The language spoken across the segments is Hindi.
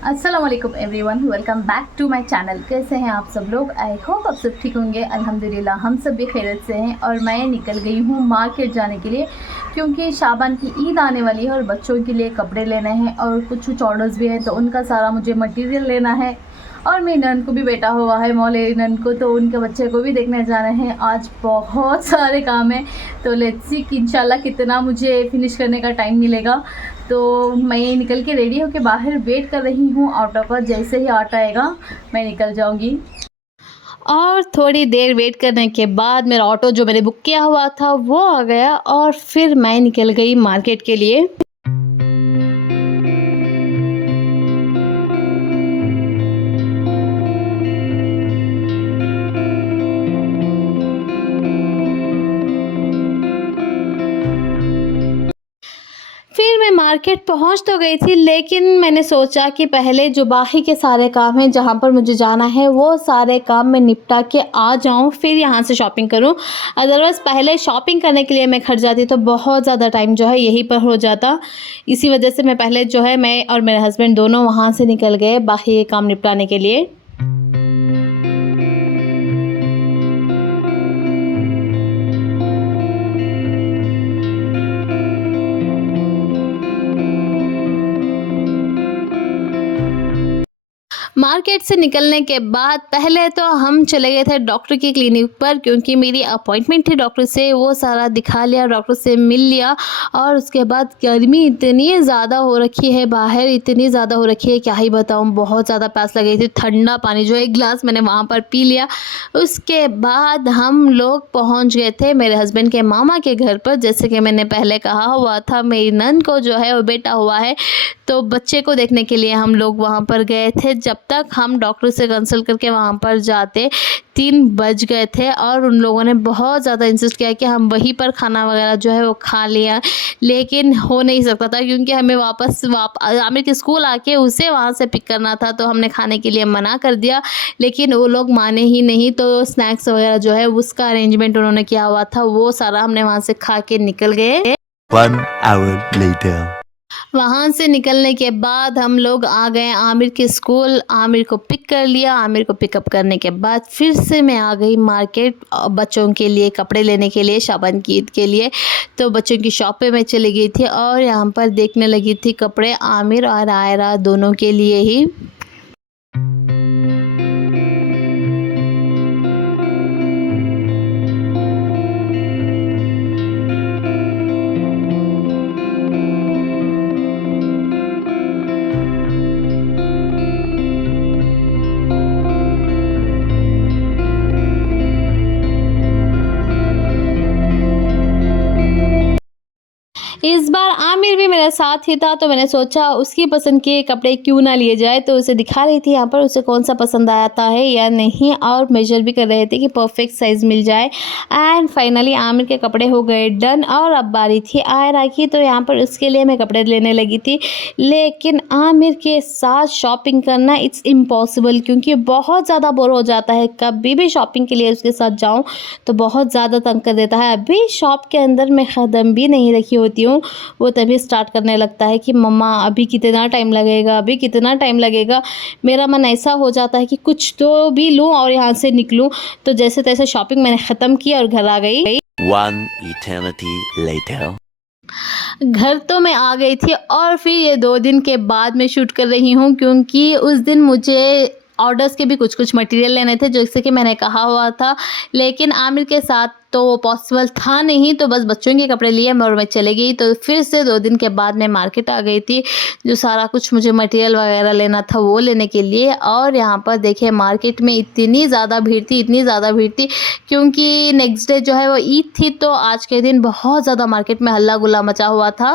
अस्सलाम वालेकुम everyone, welcome back to my channel. कैसे हैं आप सब लोग? आई होप आप सब ठीक होंगे। अल्हम्दुलिल्लाह हम सब भी खैरियत से हैं। और मैं निकल गई हूँ मार्केट जाने के लिए, क्योंकि शाबान की ईद आने वाली है और बच्चों के लिए कपड़े लेने हैं और कुछ ऑर्डर्स भी हैं, तो उनका सारा मुझे मटेरियल लेना है। और मेरी नंद को भी बेटा हुआ है, मौलेरी नंद को, तो उनके बच्चे को भी देखने जाना है। आज बहुत सारे काम हैं, तो लेट्स सी कि इंशाल्लाह कितना मुझे फिनिश करने का टाइम मिलेगा। तो मैं निकल के रेडी होकर बाहर वेट कर रही हूँ ऑटो का। जैसे ही ऑटो आएगा मैं निकल जाऊँगी। और थोड़ी देर वेट करने के बाद मेरा ऑटो जो मैंने बुक किया हुआ था वो आ गया और फिर मैं निकल गई मार्केट के लिए। फिर मैं मार्केट पहुंच तो गई थी, लेकिन मैंने सोचा कि पहले जो बाकी के सारे काम हैं जहां पर मुझे जाना है वो सारे काम मैं निपटा के आ जाऊं, फिर यहां से शॉपिंग करूं। अदरवाइज़ पहले शॉपिंग करने के लिए मैं खर्च जाती तो बहुत ज़्यादा टाइम जो है यहीं पर हो जाता। इसी वजह से मैं पहले जो है मैं और मेरे हस्बैंड दोनों वहाँ से निकल गए बाकी के काम निपटाने के लिए। मार्केट से निकलने के बाद पहले तो हम चले गए थे डॉक्टर की क्लिनिक पर, क्योंकि मेरी अपॉइंटमेंट थी डॉक्टर से। वो सारा दिखा लिया, डॉक्टर से मिल लिया। और उसके बाद गर्मी इतनी ज़्यादा हो रखी है बाहर, इतनी ज़्यादा हो रखी है क्या ही बताऊँ। बहुत ज़्यादा प्यास लगी थी। ठंडा पानी जो 1 गिलास मैंने वहाँ पर पी लिया। उसके बाद हम लोग पहुँच गए थे मेरे हस्बैंड के मामा के घर पर। जैसे कि मैंने पहले कहा हुआ था, मेरी नंद को जो है वो बेटा हुआ है, तो बच्चे को देखने के लिए हम लोग वहाँ पर गए थे। जब तक हम डॉक्टर से कंसल्ट करके वहाँ पर जाते 3 बज गए थे। और उन लोगों ने बहुत ज़्यादा इंसिस्ट किया कि हम वहीं पर खाना वगैरह जो है वो खा लिया, लेकिन हो नहीं सकता था क्योंकि हमें वापस आमिर के स्कूल आके उसे वहाँ से पिक करना था। तो हमने खाने के लिए मना कर दिया, लेकिन वो लोग माने ही नहीं। तो स्नैक्स वगैरह जो है उसका अरेंजमेंट उन्होंने किया हुआ था, वो सारा हमने वहाँ से खा के निकल गए। 1 hour later. वहाँ से निकलने के बाद हम लोग आ गए आमिर के स्कूल। आमिर को पिक कर लिया। आमिर को पिकअप करने के बाद फिर से मैं आ गई मार्केट बच्चों के लिए कपड़े लेने के लिए, शाबान की ईद के लिए। तो बच्चों की शॉप पे मैं चली गई थी और यहाँ पर देखने लगी थी कपड़े आमिर और आयरा दोनों के लिए ही। इस बार आमिर भी मेरे साथ ही था, तो मैंने सोचा उसकी पसंद के कपड़े क्यों ना लिए जाए। तो उसे दिखा रही थी यहाँ पर उसे कौन सा पसंद आता है या नहीं, और मेजर भी कर रहे थे कि परफेक्ट साइज़ मिल जाए। एंड फाइनली आमिर के कपड़े हो गए डन। और अब बारी थी आयरा की, तो यहाँ पर उसके लिए मैं कपड़े लेने लगी थी। लेकिन आमिर के साथ शॉपिंग करना इट्स इम्पॉसिबल, क्योंकि बहुत ज़्यादा बोर हो जाता है। कभी भी शॉपिंग के लिए उसके साथ जाऊँ तो बहुत ज़्यादा तंग कर देता है। अभी शॉप के अंदर मैं कदम भी नहीं रखी होती हूँ, वो तभी स्टार्ट करने लगता है कि मम्मा अभी कितना टाइम लगेगा, अभी कितना टाइम लगेगा। मेरा मन ऐसा हो जाता है कि कुछ तो भी लूँ और यहाँ से निकलूँ। तो जैसे तैसे शॉपिंग मैंने ख़त्म की और घर आ गई। 1 eternity later. घर तो मैं आ गई थी और फिर ये 2 दिन के बाद मैं शूट कर रही हूँ, क्योंकि उस दिन मुझे ऑर्डर्स के भी कुछ मटेरियल लेने थे जैसे कि मैंने कहा हुआ था। लेकिन आमिर के साथ तो वो पॉसिबल था नहीं, तो बस बच्चों के कपड़े लिए और मैं चले गई। तो फिर से 2 दिन के बाद मैं मार्केट आ गई थी, जो सारा कुछ मुझे मटेरियल वगैरह लेना था वो लेने के लिए। और यहाँ पर देखिए मार्केट में इतनी ज़्यादा भीड़ थी, इतनी ज़्यादा भीड़ थी, क्योंकि नेक्स्ट डे जो है वो ईद थी। तो आज के दिन बहुत ज़्यादा मार्केट में हल्ला गुल्ला मचा हुआ था।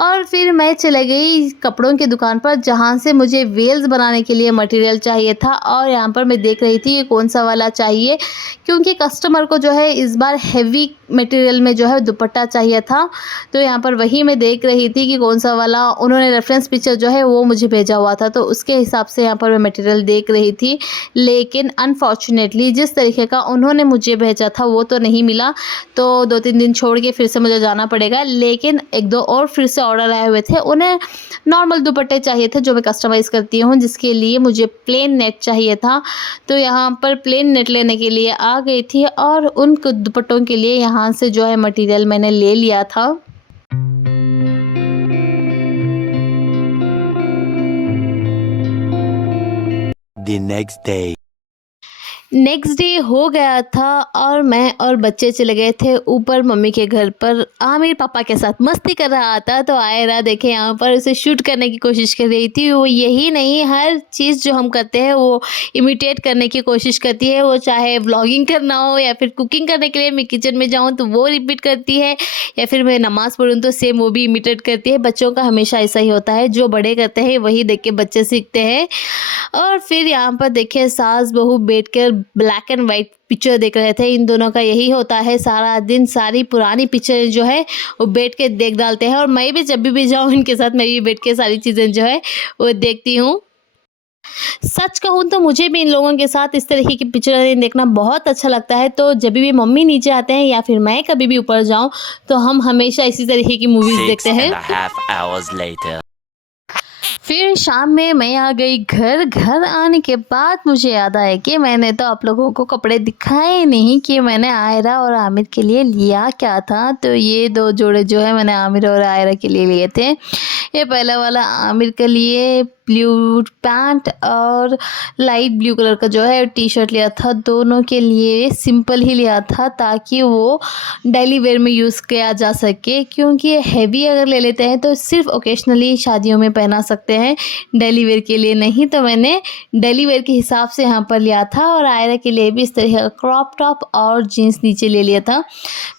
और फिर मैं चले गई कपड़ों की दुकान पर, जहाँ से मुझे वेल्स बनाने के लिए मटेरियल चाहिए था। और यहाँ पर मैं देख रही थी ये कौन सा वाला चाहिए, क्योंकि कस्टमर को जो है इस बार हेवी मटेरियल में जो है दुपट्टा चाहिए था। तो यहाँ पर वही मैं देख रही थी कि कौन सा वाला उन्होंने रेफरेंस पिक्चर जो है वो मुझे भेजा हुआ था, तो उसके हिसाब से यहाँ पर मैं मटेरियल देख रही थी। लेकिन अनफॉर्चुनेटली जिस तरीके का उन्होंने मुझे भेजा था वो तो नहीं मिला, तो 2-3 दिन छोड़ के फिर से मुझे जाना पड़ेगा। लेकिन 1-2 और फिर से ऑर्डर आए हुए थे, उन्हें नॉर्मल दुपट्टे चाहिए थे जो मैं कस्टमाइज़ करती हूँ, जिसके लिए मुझे प्लेन नेट चाहिए था। तो यहाँ पर प्लेन नेट लेने के लिए आ गई थी और उन दुपट्टों के लिए यहाँ से जो है मटेरियल मैंने ले लिया था। The next day. Next day हो गया था और मैं और बच्चे चले गए थे ऊपर मम्मी के घर पर। आमिर पापा के साथ मस्ती कर रहा था, तो आयरा देखे यहाँ पर उसे शूट करने की कोशिश कर रही थी। वो यही नहीं, हर चीज़ जो हम करते हैं वो इमिटेट करने की कोशिश करती है। वो चाहे व्लॉगिंग करना हो या फिर कुकिंग करने के लिए मैं किचन में जाऊँ तो वो रिपीट करती है, या फिर मैं नमाज़ पढ़ूँ तो सेम वो भी इमिटेट करती है। बच्चों का हमेशा ऐसा ही होता है, जो बड़े करते हैं वही देख के बच्चे सीखते हैं। और फिर यहाँ पर देखिए सास बहू बैठकर ब्लैक एंड वाइट पिक्चर देख रहे थे। इन दोनों का यही होता है, सारा दिन सारी पुरानी पिक्चर जो है वो बैठ के देख डालते हैं। और मैं भी जब भी जाऊँ इनके साथ मैं भी बैठ के सारी चीज़ें जो है वो देखती हूँ। सच कहूँ तो मुझे भी इन लोगों के साथ इस तरीके की पिक्चर देखना बहुत अच्छा लगता है। तो जब भी मम्मी नीचे आते हैं या फिर मैं कभी भी ऊपर जाऊँ तो हम हमेशा इसी तरीके की मूवीज़ देखते हैं। 6.5 hours later. फिर शाम में मैं आ गई घर। घर आने के बाद मुझे याद आया कि मैंने तो आप लोगों को कपड़े दिखाए नहीं कि मैंने आयरा और आमिर के लिए लिया क्या था। तो ये 2 जोड़े जो है मैंने आमिर और आयरा के लिए लिए थे। ये पहला वाला आमिर के लिए ब्लू पैंट और लाइट ब्लू कलर का जो है टी शर्ट लिया था। दोनों के लिए सिंपल ही लिया था ताकि वो डेली वेयर में यूज़ किया जा सके, क्योंकि हैवी अगर ले लेते हैं तो सिर्फ ओकेशनली शादियों में पहना सकते हैं, डेली वेयर के लिए नहीं। तो मैंने डेली वेयर के हिसाब से यहाँ पर लिया था। और आयरा के लिए भी इस तरह का क्रॉप टॉप और जीन्स नीचे ले लिया था।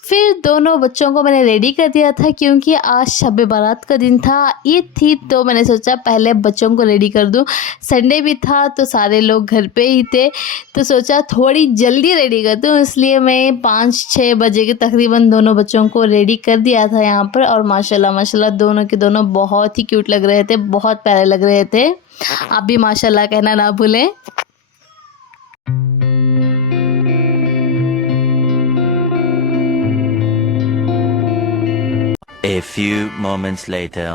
फिर दोनों बच्चों को मैंने रेडी कर दिया था, क्योंकि आज शब बारात का दिन था, ईद थी। तो मैंने सोचा पहले बच्चों को रेडी कर दूं। संडे भी था तो सारे लोग घर पे ही थे, तो सोचा थोड़ी जल्दी रेडी कर दूं। इसलिए मैं 5-6 बजे के तकरीबन दोनों बच्चों को रेडी कर दिया था यहाँ पर। और माशाल्लाह माशाल्लाह दोनों के दोनों बहुत ही क्यूट लग रहे थे, बहुत प्यारे लग रहे थे। आप भी माशाल्लाह कहना ना भूलें। A few moments later.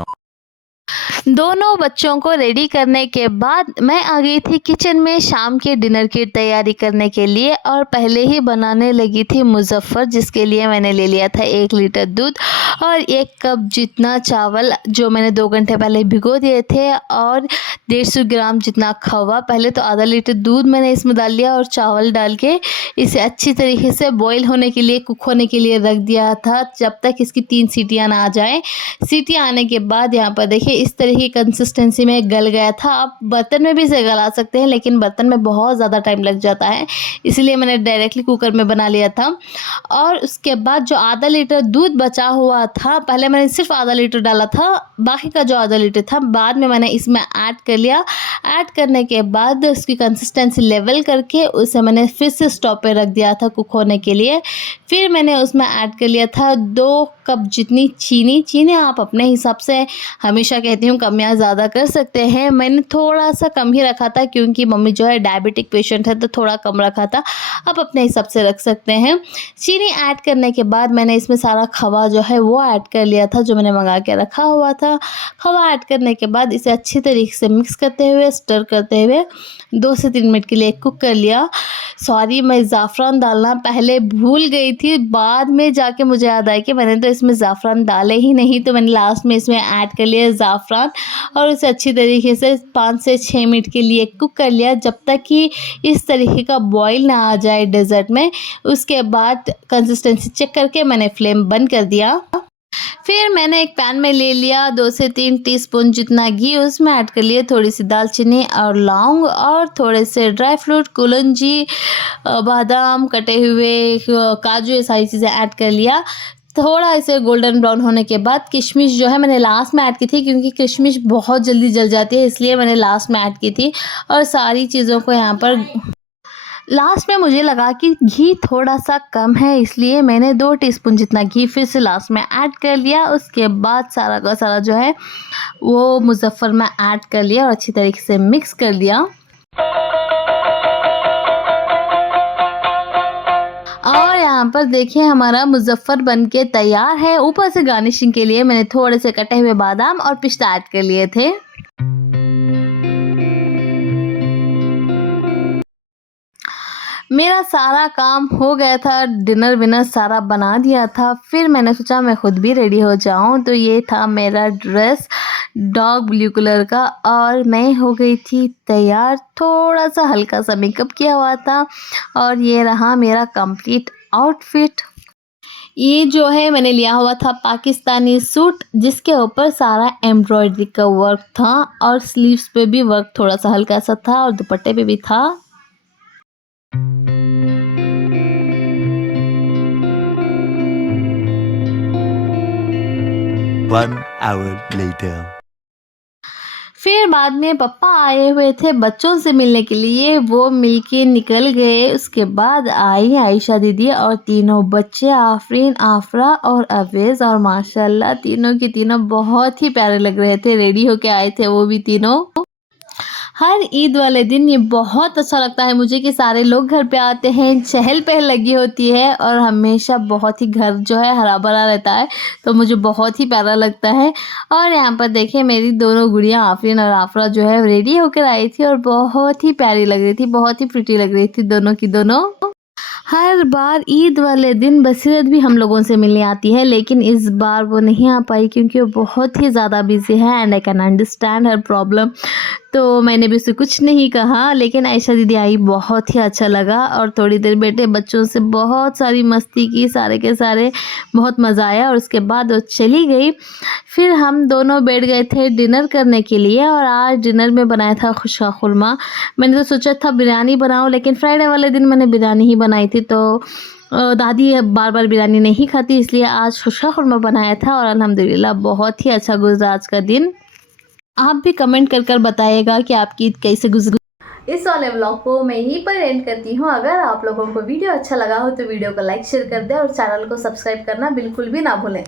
दोनों बच्चों को रेडी करने के बाद मैं आ गई थी किचन में शाम के डिनर की तैयारी करने के लिए। और पहले ही बनाने लगी थी मुजफ्फर, जिसके लिए मैंने ले लिया था 1 लीटर दूध और 1 कप जितना चावल जो मैंने 2 घंटे पहले भिगो दिए थे, और 150 ग्राम जितना खवा। पहले तो आधा लीटर दूध मैंने इसमें डाल लिया और चावल डाल के इसे अच्छी तरीके से बॉईल होने के लिए, कुक होने के लिए रख दिया था, जब तक इसकी 3 सीटियाँ ना आ जाए। सीटियाँ आने के बाद यहाँ पर देखिए इस तरह की कंसिस्टेंसी में गल गया था। आप बर्तन में भी इसे गला सकते हैं, लेकिन बर्तन में बहुत ज़्यादा टाइम लग जाता है, इसलिए मैंने डायरेक्टली कुकर में बना लिया था। और उसके बाद जो आधा लीटर दूध बचा हुआ था, पहले मैंने सिर्फ आधा लीटर डाला था, बाकी का जो आधा लीटर था बाद में मैंने इसमें ऐड कर लिया। ऐड करने के बाद उसकी कंसिस्टेंसी लेवल करके उसे मैंने फिर से स्टॉप पे रख दिया था कुक होने के लिए। फिर मैंने उसमें ऐड कर लिया था 2 कप जितनी चीनी। चीनी आप अपने हिसाब से, हमेशा कहती हूँ कम या ज़्यादा कर सकते हैं, मैंने थोड़ा सा कम ही रखा था क्योंकि मम्मी जो है डायबिटिक पेशेंट है, तो थोड़ा कम रखा था। आप अपने हिसाब से रख सकते हैं। चीनी ऐड करने के बाद मैंने इसमें सारा खवा जो है वो ऐड कर लिया था, जो मैंने मंगा के रखा हुआ था। खवा ऐड करने के बाद इसे अच्छी तरीके से मिक्स करते हुए, स्टर करते हुए 2 से 3 मिनट के लिए कुक कर लिया। सॉरी, मैं ज़ाफ़रान डालना पहले भूल गई थी, बाद में जाके मुझे याद आया कि मैंने तो इसमें ज़ाफ़रान डाले ही नहीं, तो मैंने लास्ट में इसमें ऐड कर लिया ज़ाफ़रान और उसे अच्छी तरीके से 5 से 6 मिनट के लिए कुक कर लिया, जब तक कि इस तरीके का बॉईल ना आ जाए डेज़र्ट में। उसके बाद कंसिस्टेंसी चेक करके मैंने फ्लेम बंद कर दिया। फिर मैंने एक पैन में ले लिया 2 से 3 टीस्पून जितना घी, उसमें ऐड कर लिए थोड़ी सी दालचीनी और लौंग और थोड़े से ड्राई फ्रूट, कुलंजी, बादाम, कटे हुए काजू, ये सारी चीज़ें ऐड कर लिया। थोड़ा इसे गोल्डन ब्राउन होने के बाद किशमिश जो है मैंने लास्ट में ऐड की थी, क्योंकि किशमिश बहुत जल्दी जल जाती है, इसलिए मैंने लास्ट में ऐड की थी। और सारी चीज़ों को यहाँ पर लास्ट में मुझे लगा कि घी थोड़ा सा कम है, इसलिए मैंने 2 टीस्पून जितना घी फिर से लास्ट में ऐड कर लिया। उसके बाद सारा का सारा जो है वो मुज़फ़्फ़र में ऐड कर लिया और अच्छी तरीके से मिक्स कर लिया। और यहाँ पर देखिए हमारा मुज़फ़्फ़र बनके तैयार है। ऊपर से गार्निशिंग के लिए मैंने थोड़े से कटे हुए बादाम और पिस्ता ऐड कर लिए थे। मेरा सारा काम हो गया था, डिनर विनर सारा बना दिया था। फिर मैंने सोचा मैं खुद भी रेडी हो जाऊं, तो ये था मेरा ड्रेस डॉग ब्लू कलर का और मैं हो गई थी तैयार। थोड़ा सा हल्का सा मेकअप किया हुआ था और ये रहा मेरा कंप्लीट आउटफिट। ये जो है मैंने लिया हुआ था पाकिस्तानी सूट, जिसके ऊपर सारा एम्ब्रॉयडरी का वर्क था और स्लीव्स पे भी वर्क थोड़ा सा हल्का सा था और दुपट्टे पे भी था। 1 hour later. फिर बाद में पापा आए हुए थे बच्चों से मिलने के लिए, वो मिलके निकल गए। उसके बाद आई आयशा दीदी और तीनों बच्चे आफरीन, आफरा और अवेज़, और माशाल्लाह तीनों के तीनों बहुत ही प्यारे लग रहे थे। रेडी होके आए थे वो भी तीनों। हर ईद वाले दिन ये बहुत अच्छा लगता है मुझे कि सारे लोग घर पे आते हैं, चहल पहल लगी होती है और हमेशा बहुत ही घर जो है हरा भरा रहता है, तो मुझे बहुत ही प्यारा लगता है। और यहाँ पर देखिए मेरी दोनों गुड़ियाँ आफरीन और आफरा जो है रेडी होकर आई थी और बहुत ही प्यारी लग रही थी, बहुत ही प्रिटी लग रही थी दोनों की दोनों। हर बार ईद वाले दिन बसीरत भी हम लोगों से मिलने आती है, लेकिन इस बार वो नहीं आ पाई क्योंकि वो बहुत ही ज़्यादा बिजी है and I can understand her problem. तो मैंने भी उसे कुछ नहीं कहा, लेकिन आयशा दीदी आई, बहुत ही अच्छा लगा और थोड़ी देर बैठे बच्चों से बहुत सारी मस्ती की, सारे के सारे बहुत मज़ा आया और उसके बाद वो चली गई। फिर हम दोनों बैठ गए थे डिनर करने के लिए और आज डिनर में बनाया था खुशका खुरमा। मैंने तो सोचा था बिरयानी बनाऊं, लेकिन फ्राइडे वाले दिन मैंने बिरयानी ही बनाई थी, तो दादी बार बार बिरयानी नहीं खाती, इसलिए आज खुशका खुरमा बनाया था और अल्हम्दुलिल्लाह बहुत ही अच्छा गुजरा आज का दिन। आप भी कमेंट कर बताइएगा कि आपकी ईद कैसे गुजरी। इस वाले व्लॉग को मैं यहीं पर एंड करती हूँ। अगर आप लोगों को वीडियो अच्छा लगा हो तो वीडियो को लाइक शेयर कर दें और चैनल को सब्सक्राइब करना बिल्कुल भी ना भूलें।